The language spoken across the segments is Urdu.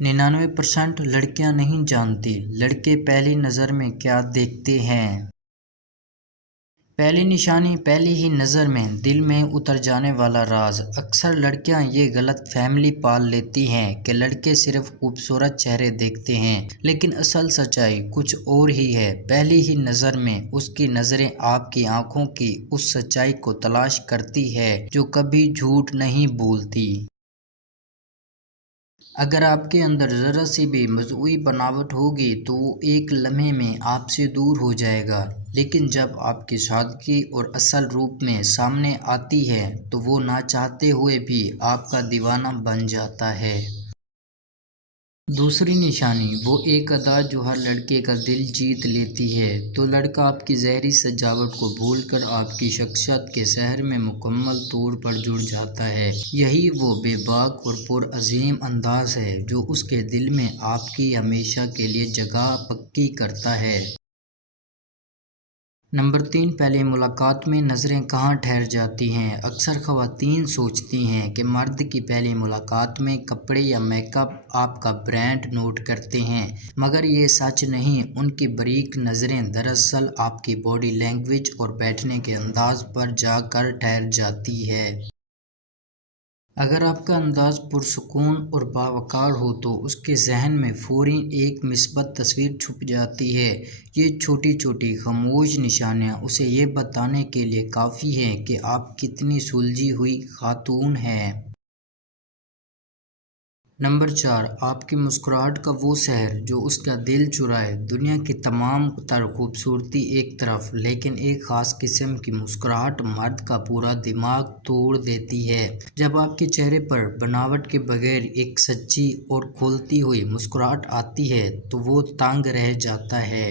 99% لڑکیاں نہیں جانتی لڑکے پہلی نظر میں کیا دیکھتے ہیں۔ پہلی نشانی پہلی ہی نظر میں دل میں اتر جانے والا راز۔ اکثر لڑکیاں یہ غلط فہمی پال لیتی ہیں کہ لڑکے صرف خوبصورت چہرے دیکھتے ہیں، لیکن اصل سچائی کچھ اور ہی ہے۔ پہلی ہی نظر میں اس کی نظریں آپ کی آنکھوں کی اس سچائی کو تلاش کرتی ہیں جو کبھی جھوٹ نہیں بولتی۔ اگر آپ کے اندر ذرا سی بھی موضوعی بناوٹ ہوگی تو وہ ایک لمحے میں آپ سے دور ہو جائے گا، لیکن جب آپ کی سادگی اور اصل روپ میں سامنے آتی ہے تو وہ نہ چاہتے ہوئے بھی آپ کا دیوانہ بن جاتا ہے۔ دوسری نشانی وہ ایک ادا جو ہر لڑکے کا دل جیت لیتی ہے۔ تو لڑکا آپ کی ظاہری سجاوٹ کو بھول کر آپ کی شخصیت کے سحر میں مکمل طور پر جڑ جاتا ہے۔ یہی وہ بے باک اور پرعزم انداز ہے جو اس کے دل میں آپ کی ہمیشہ کے لیے جگہ پکی کرتا ہے۔ نمبر 3، پہلی ملاقات میں نظریں کہاں ٹھہر جاتی ہیں۔ اکثر خواتین سوچتی ہیں کہ مرد کی پہلی ملاقات میں کپڑے یا میک اپ آپ کا برانڈ نوٹ کرتے ہیں، مگر یہ سچ نہیں۔ ان کی باریک نظریں دراصل آپ کی باڈی لینگویج اور بیٹھنے کے انداز پر جا کر ٹھہر جاتی ہیں۔ اگر آپ کا انداز پرسکون اور باوقار ہو تو اس کے ذہن میں فوراً ایک مثبت تصویر چھپ جاتی ہے۔ یہ چھوٹی چھوٹی خاموش نشانیاں اسے یہ بتانے کے لیے کافی ہیں کہ آپ کتنی سلجھی ہوئی خاتون ہیں۔ نمبر 4، آپ کی مسکراہٹ کا وہ سحر جو اس کا دل چرائے۔ دنیا کی تمام تر خوبصورتی ایک طرف، لیکن ایک خاص قسم کی مسکراہٹ مرد کا پورا دماغ توڑ دیتی ہے۔ جب آپ کے چہرے پر بناوٹ کے بغیر ایک سچی اور کھلتی ہوئی مسکراہٹ آتی ہے تو وہ دنگ رہ جاتا ہے۔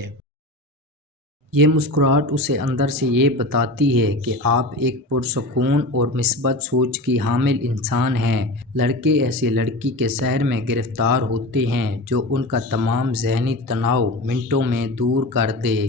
یہ مسکراہٹ اسے اندر سے یہ بتاتی ہے کہ آپ ایک پرسکون اور مثبت سوچ کی حامل انسان ہیں۔ لڑکے ایسی لڑکی کے سحر میں گرفتار ہوتے ہیں جو ان کا تمام ذہنی تناؤ منٹوں میں دور کر دے۔